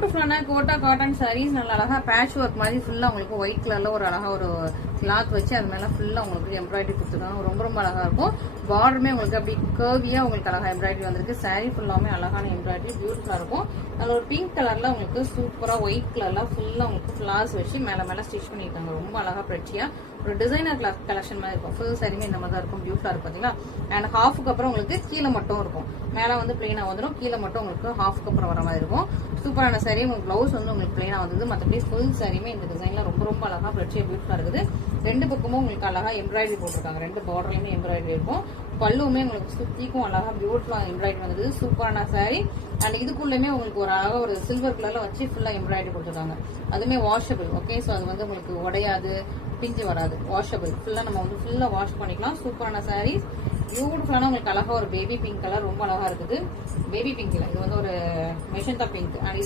பியூட்டிஃபுல்லான quota cotton saris நல்ல அழகா பேட்ச் ஒர்க் மாதிரி ஃபுல்லா உங்களுக்கு ஒயிட் கலர்ல ஒரு அழகா ஒரு கிளாத் வச்சு அது மேல ஃபுல்லா உங்களுக்கு எம்ப்ராய்டரி கொடுத்துருக்காங்க. ரொம்ப ரொம்ப அழகா இருக்கும். பார்டருமே உங்களுக்கு அப்படி கர்வியா உங்களுக்கு அழகா எம்ப்ராய்டரி வந்திருக்கு. சாரீ ஃபுல்லாமே அழகான எம்ப்ராய்டரி பியூட்டிஃபுல்லா இருக்கும். அதுல ஒரு பிங்க் கலர்ல உங்களுக்கு சூப்பரா ஒயிட் கலர்ல ஃபுல்லா உங்களுக்கு ஃபிளார்ஸ் வச்சு மேல மேல ஸ்டிச் பண்ணிருக்காங்க. ரொம்ப அழகா பிரச்சியா ஒரு டிசைனர் கலெக்ஷன் மாதிரி இருக்கும். ஃபுல் சாரியுமே இந்த மாதிரி தான் இருக்கும். பியூட்டிஃபுல்லா இருக்கும் பாத்தீங்களா. அண்ட் ஹாஃபுக்கு அப்புறம் உங்களுக்கு கீழே மட்டும் இருக்கும். மேல வந்து பிளெயினா வந்துடும், கீழே மட்டும் உங்களுக்கு ஹாஃப்க்கு அப்புறம் வர மாதிரி இருக்கும். சூப்பரான சாரி. உங்களுக்கு பிளவுஸ் வந்து உங்களுக்கு பிளெயினா வந்தது. மற்றபடி ஃபுல் சாரியுமே இந்த டிசைன்ல ரொம்ப ரொம்ப அழகா பிரச்சியா பியூட்டிஃபுல்லா இருக்குது. ரெண்டு பக்கமும் உங்களுக்கு அழகா எம்ப்ராய்டரி போட்டிருக்காங்க. ரெண்டு பார்டர்லயுமே எம்ப்ராய்டரி இருக்கும். பல்லுமே உங்களுக்கு சுத்திக்கும் அழகா பியூட்டிஃபுல்லா எம்ப்ராய்டரி வந்தது. சூப்பரான சாரி. அண்ட் இதுக்குள்ளயுமே உங்களுக்கு ஒரு அழகா ஒரு சில்வர் கலர்ல வச்சு ஃபுல்லா எம்ப்ராய்டரி கொடுத்துருக்காங்க. அதுமே வாஷபிள். ஓகே, ஸோ அது வந்து உங்களுக்கு உடையாது, பிஞ்சு வராது. வாஷபிள். ஃபுல்லா நம்ம வந்து ஃபுல்லா வாஷ் பண்ணிக்கலாம். சூப்பரான சாரீஸ். பியூட்டிஃபுல்லான உங்களுக்கு அழகா ஒரு பேபி பிங்க் கலர் ரொம்ப அழகா இருக்குது. பேபி பிங்க் இல்ல, இது வந்து ஒரு மெஜந்தா பிங்க். அண்ட்